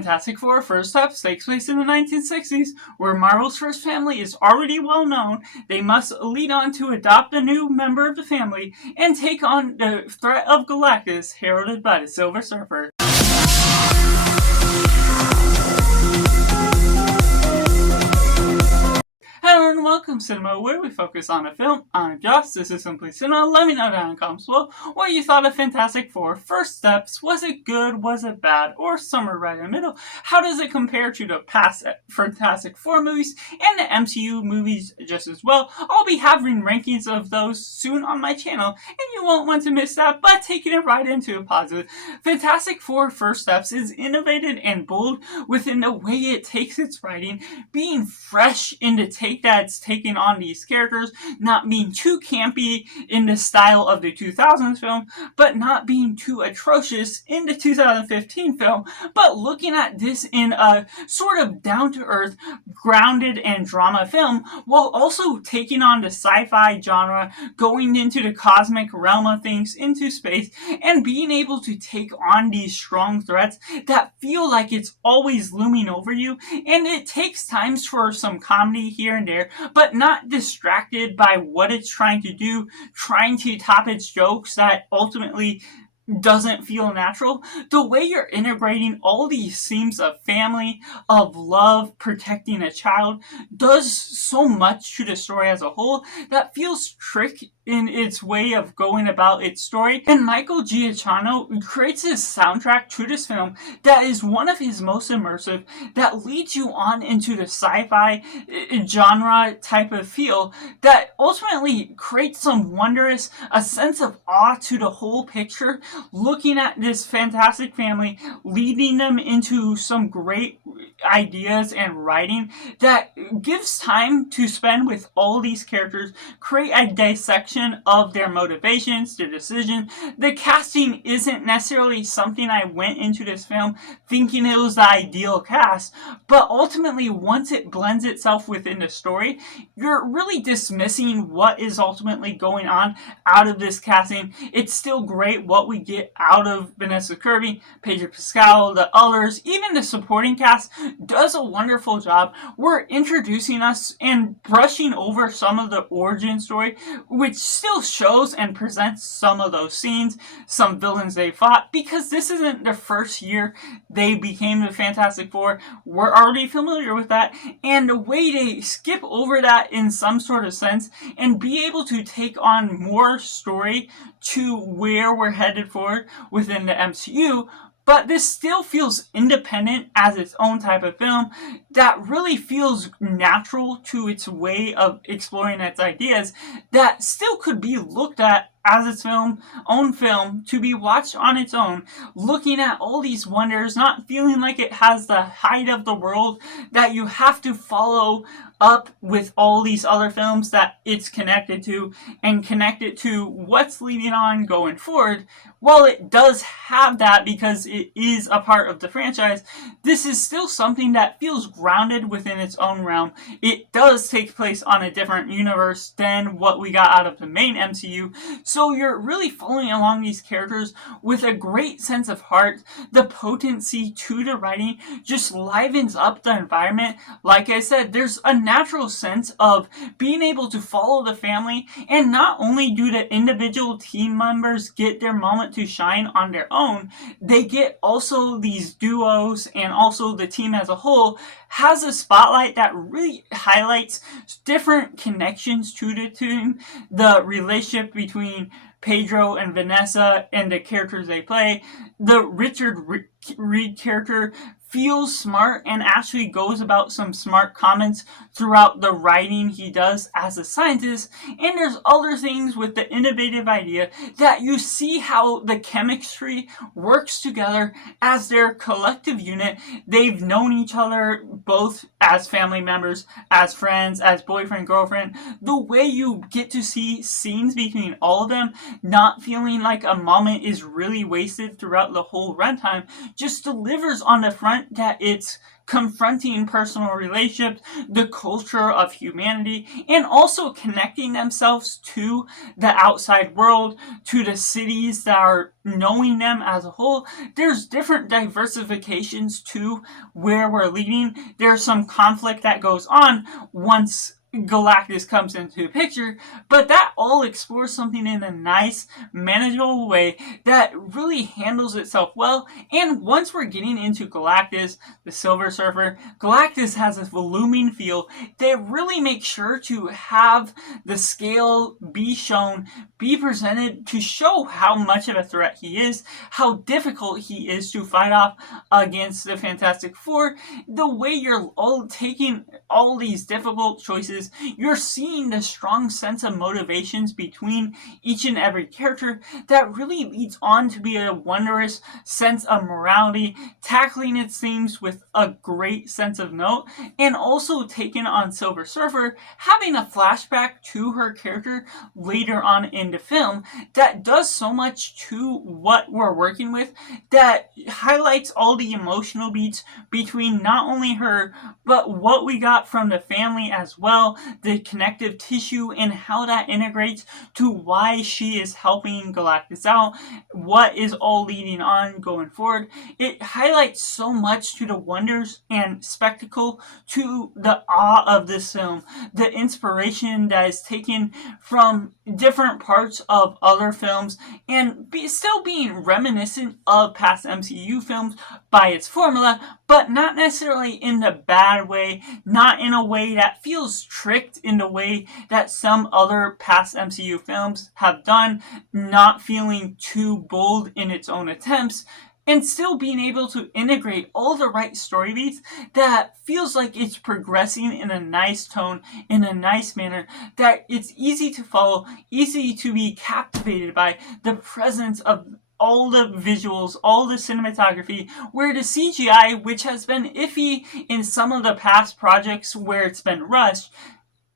Fantastic Four First Steps takes place in the 1960s, where Marvel's first family is already well known. They must lead on to adopt a new member of the family and take on the threat of Galactus, heralded by the Silver Surfer. Hello and welcome, Cinema, where we focus on a film. I'm Josh, this is Simply Cinema. Let me know down in the comments below what you thought of Fantastic Four First Steps. Was it good, was it bad, or somewhere right in the middle? How does it compare to the past Fantastic Four movies and the MCU movies just as well? I'll be having rankings of those soon on my channel, and you won't want to miss that, but taking it right into a positive. Fantastic Four First Steps is innovative and bold within the way it takes its writing, being fresh in the take that's taking on these characters, not being too campy in the style of the 2000s film, but not being too atrocious in the 2015 film, but looking at this in a sort of down-to-earth, grounded and drama film, while also taking on the sci-fi genre, going into the cosmic realm of things, into space, and being able to take on these strong threats that feel like it's always looming over you, and it takes times for some comedy here and there, but not distracted by what it's trying to do, trying to top its jokes that ultimately doesn't feel natural. The way you're integrating all these themes of family, of love, protecting a child, does so much to the story as a whole that feels trick in its way of going about its story. And Michael Giacchino creates this soundtrack to this film that is one of his most immersive, that leads you on into the sci-fi genre type of feel that ultimately creates some wondrous, a sense of awe to the whole picture, looking at this fantastic family, leading them into some great ideas and writing that gives time to spend with all these characters, create a dissection of their motivations, their decisions. The casting isn't necessarily something I went into this film thinking it was the ideal cast, but ultimately once it blends itself within the story, you're really dismissing what is ultimately going on out of this casting. It's still great what we get out of Vanessa Kirby, Pedro Pascal, the others, even the supporting cast does a wonderful job. We're introducing us and brushing over some of the origin story, which still shows and presents some of those scenes, some villains they fought, because this isn't the first year they became the Fantastic Four. We're already familiar with that, and the way they skip over that in some sort of sense and be able to take on more story to where we're headed forward within the MCU, but this still feels independent as its own type of film that really feels natural to its way of exploring its ideas, that still could be looked at as its own film to be watched on its own, looking at all these wonders, not feeling like it has the height of the world that you have to follow up with all these other films that it's connected to and connect it to what's leading on going forward. While it does have that because it is a part of the franchise, this is still something that feels grounded within its own realm. It does take place on a different universe than what we got out of the main MCU, so you're really following along these characters with a great sense of heart. The potency to the writing just livens up the environment. Like I said, there's a natural sense of being able to follow the family, and not only do the individual team members get their moment to shine on their own, they get also these duos, and also the team as a whole has a spotlight that really highlights different connections to the team, the relationship between Pedro and Vanessa and the characters they play. The Richard Reed character feels smart and actually goes about some smart comments throughout the writing he does as a scientist, and there's other things with the innovative idea that you see how the chemistry works together as their collective unit. They've known each other both as family members, as friends, as boyfriend, girlfriend. The way you get to see scenes between all of them, not feeling like a moment is really wasted throughout the whole runtime, just delivers on the front front that it's confronting personal relationships, the culture of humanity, and also connecting themselves to the outside world, to the cities that are knowing them as a whole. There's different diversifications to where we're leading. There's some conflict that goes on once Galactus comes into the picture, but that all explores something in a nice, manageable way that really handles itself well. And once we're getting into Galactus, the Silver Surfer, Galactus has a looming feel that really makes sure to have the scale be shown, be presented to show how much of a threat he is, how difficult he is to fight off against the Fantastic Four. The way you're all taking all these difficult choices, you're seeing the strong sense of motivations between each and every character that really leads on to be a wondrous sense of morality, tackling its themes with a great sense of note, and also taking on Silver Surfer, having a flashback to her character later on in the film that does so much to what we're working with, that highlights all the emotional beats between not only her, but what we got from the family as well, the connective tissue and how that integrates to why she is helping Galactus out, what is all leading on going forward. It highlights so much to the wonders and spectacle, to the awe of this film, the inspiration that is taken from different parts of other films, and still being reminiscent of past MCU films by its formula, but not necessarily in the bad way, not in a way that feels tricked in the way that some other past MCU films have done, not feeling too bold in its own attempts, and still being able to integrate all the right story beats that feels like it's progressing in a nice tone, in a nice manner, that it's easy to follow, easy to be captivated by the presence of all the visuals, all the cinematography, where the CGI, which has been iffy in some of the past projects where it's been rushed,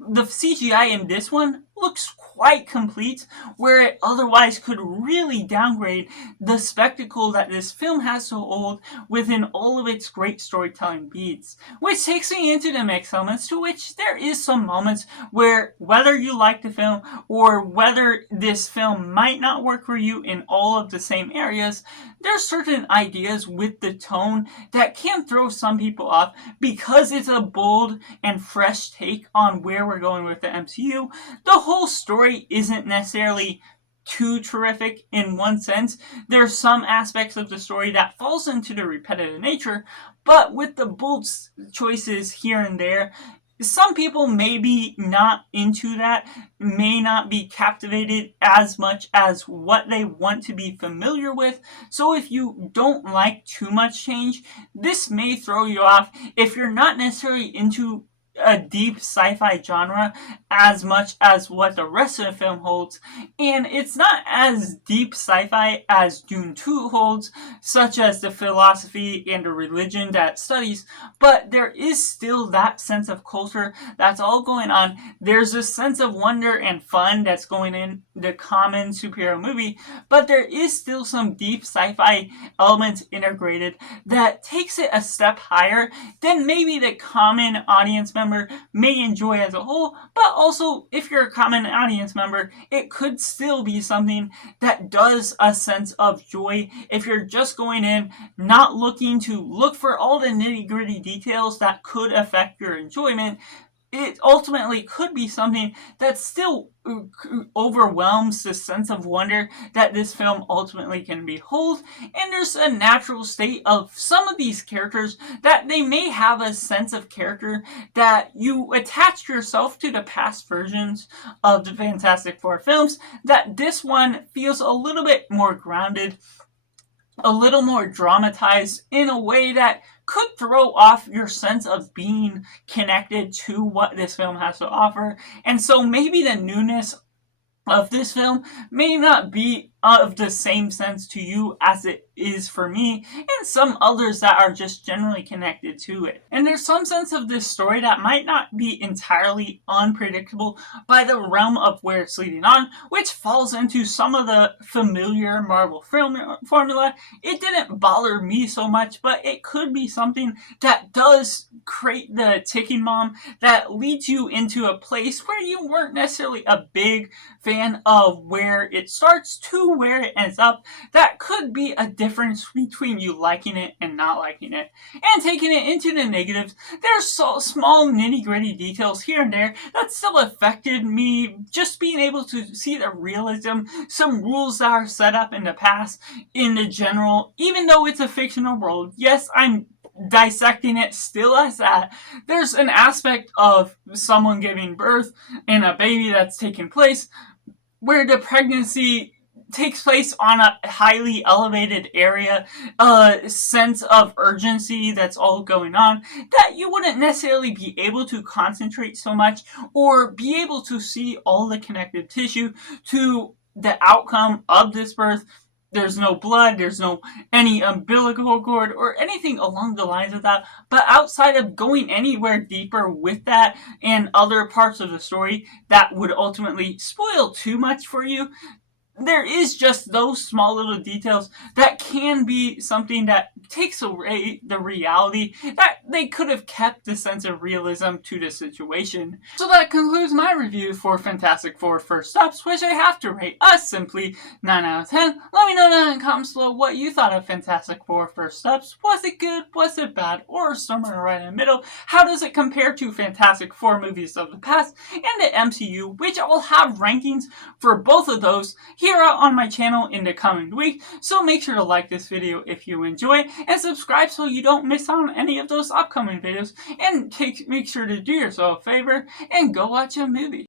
the CGI in this one looks quite complete, where it otherwise could really downgrade the spectacle that this film has to hold within all of its great storytelling beats. Which takes me into the mixed elements, to which there is some moments where, whether you like the film or whether this film might not work for you in all of the same areas, there's certain ideas with the tone that can throw some people off because it's a bold and fresh take on where we're going with the MCU. The whole story isn't necessarily too terrific in one sense. There's some aspects of the story that falls into the repetitive nature, but with the bold choices here and there, some people may be not into that, may not be captivated as much as what they want to be familiar with. So if you don't like too much change, this may throw you off. If you're not necessarily into a deep sci-fi genre as much as what the rest of the film holds, and it's not as deep sci-fi as Dune 2 holds, such as the philosophy and the religion that it studies, but there is still that sense of culture that's all going on. There's a sense of wonder and fun that's going in the common superhero movie, but there is still some deep sci-fi elements integrated that takes it a step higher than maybe the common audience member may enjoy as a whole. But also, if you're a common audience member, it could still be something that does a sense of joy. If you're just going in, not looking to look for all the nitty-gritty details that could affect your enjoyment, it ultimately could be something that still overwhelms the sense of wonder that this film ultimately can behold. And there's a natural state of some of these characters that they may have a sense of character that you attach yourself to the past versions of the Fantastic Four films, that this one feels a little bit more grounded, a little more dramatized in a way that could throw off your sense of being connected to what this film has to offer. And so maybe the newness of this film may not be of the same sense to you as it is for me, and some others that are just generally connected to it. And there's some sense of this story that might not be entirely unpredictable by the realm of where it's leading on, which falls into some of the familiar Marvel formula. It didn't bother me so much, but it could be something that does create the ticking bomb that leads you into a place where you weren't necessarily a big fan of where it starts to where it ends up. That could be a difference between you liking it and not liking it. And taking it into the negatives, there's so small nitty-gritty details here and there that still affected me. Just being able to see the realism, some rules that are set up in the past, in the general, even though it's a fictional world. Yes, I'm dissecting it still as that. There's an aspect of someone giving birth and a baby that's taking place where the pregnancy takes place on a highly elevated area, a sense of urgency that's all going on, that you wouldn't necessarily be able to concentrate so much or be able to see all the connective tissue to the outcome of this birth. There's no blood, there's no any umbilical cord or anything along the lines of that. But outside of going anywhere deeper with that and other parts of the story that would ultimately spoil too much for you, there is just those small little details that can be something that takes away the reality, that they could have kept the sense of realism to the situation. So that concludes my review for Fantastic Four First Steps, which I have to rate a simply 9 out of 10. Let me know down in the comments below what you thought of Fantastic Four First Steps. Was it good? Was it bad? Or somewhere right in the middle? How does it compare to Fantastic Four movies of the past and the MCU, which I'll have rankings for both of those here on my channel in the coming week. So make sure to like this video if you enjoy and subscribe so you don't miss out on any of those upcoming videos, and make sure to do yourself a favor and go watch a movie.